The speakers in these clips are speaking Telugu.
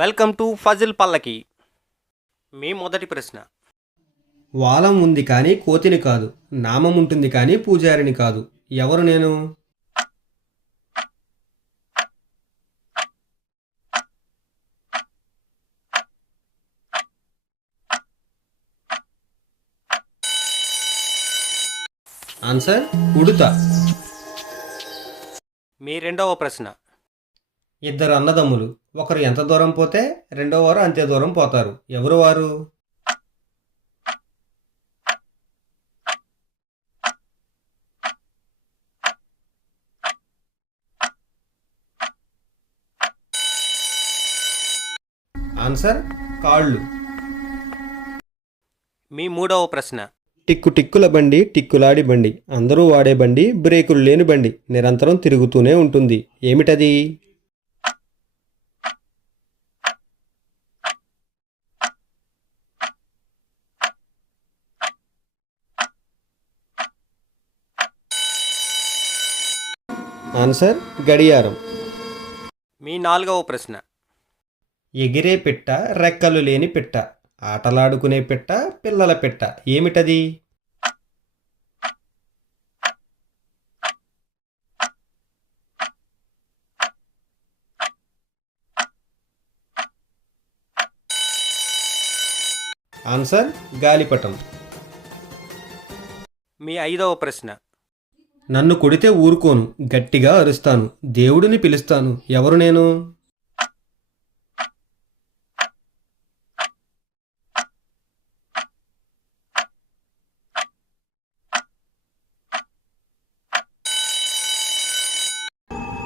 వెల్కమ్ టు ఫజిల్ పల్లకి. మీ మొదటి ప్రశ్న. వాలం ఉంది కానీ కోతిని కాదు, నామం ఉంటుంది కానీ పూజారిని కాదు. ఎవరు నేను? ఆన్సర్ ఉడుత. మీ రెండవ ప్రశ్న. ఇద్దరు అన్నదమ్ములు, ఒకరు ఎంత దూరం పోతే రెండో వారు అంతే దూరం పోతారు. ఎవరు వారు? ఆన్సర్ కాళ్ళు. మీ మూడవ ప్రశ్న. టిక్కు టిక్కుల బండి, టిక్కులాడి బండి, అందరూ వాడే బండి, బ్రేకులు లేని బండి, నిరంతరం తిరుగుతూనే ఉంటుంది. ఏమిటది? ఆన్సర్ గడియారం. మీ నాలుగవ ప్రశ్న. ఎగిరే పిట్ట, రెక్కలు లేని పిట్ట, ఆటలాడుకునే పిట్ట, పిల్లల పిట్ట, ఏమిటది? ఆన్సర్ గాలిపటం. మీ ఐదవ ప్రశ్న. నన్ను కొడితే ఊరుకోను, గట్టిగా అరుస్తాను, దేవుడిని పిలుస్తాను. ఎవరు నేను?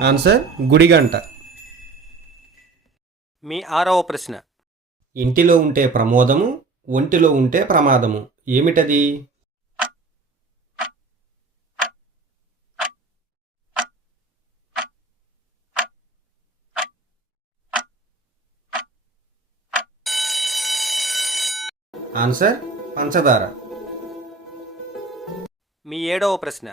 ఆన్సర్ గుడిగంట. మీ ఆరవ ప్రశ్న. ఇంటిలో ఉంటే ప్రమోదము, ఒంటిలో ఉంటే ప్రమాదము, ఏమిటది? ఆన్సర్ పంచదార. మీ ఏడవ ప్రశ్న.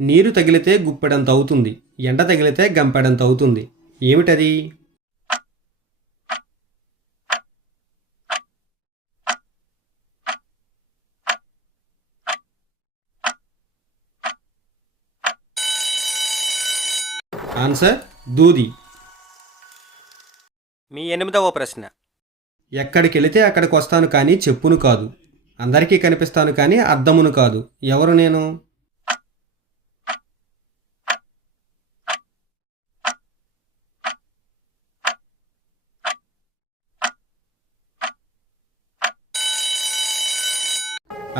నీరు తగిలితే గుప్పెడంత అవుతుంది, ఎండ తగిలితే గంపెడంత అవుతుంది, ఏమిటది? ఆన్సర్ దూది. మీ ఎనిమిదవ ప్రశ్న. ఎక్కడికెళితే అక్కడికి వస్తాను కానీ చెప్పును కాదు, అందరికీ కనిపిస్తాను కానీ అద్దమును కాదు. ఎవరు నేను?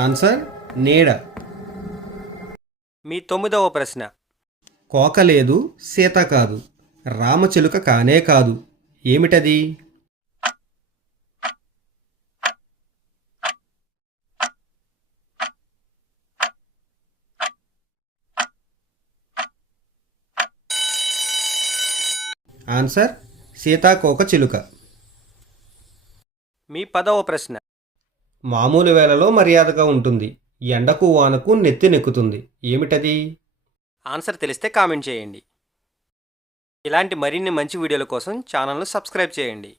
ఆన్సర్ నీడ. మీ తొమ్మిదవ ప్రశ్న. కోక లేదు, సీత కాదు, రామచిలుక కానే కాదు, ఏమిటది? ఆన్సర్ సీతాకోక చిలుక. మీ పదవ ప్రశ్న. మామూలు వేళలో మర్యాదగా ఉంటుంది, ఎండకు వానకు నెత్తి నెక్కుతుంది, ఏమిటది? ఆన్సర్ తెలిస్తే కామెంట్ చేయండి. ఇలాంటి మరిన్ని మంచి వీడియోల కోసం ఛానల్ను సబ్స్క్రైబ్ చేయండి.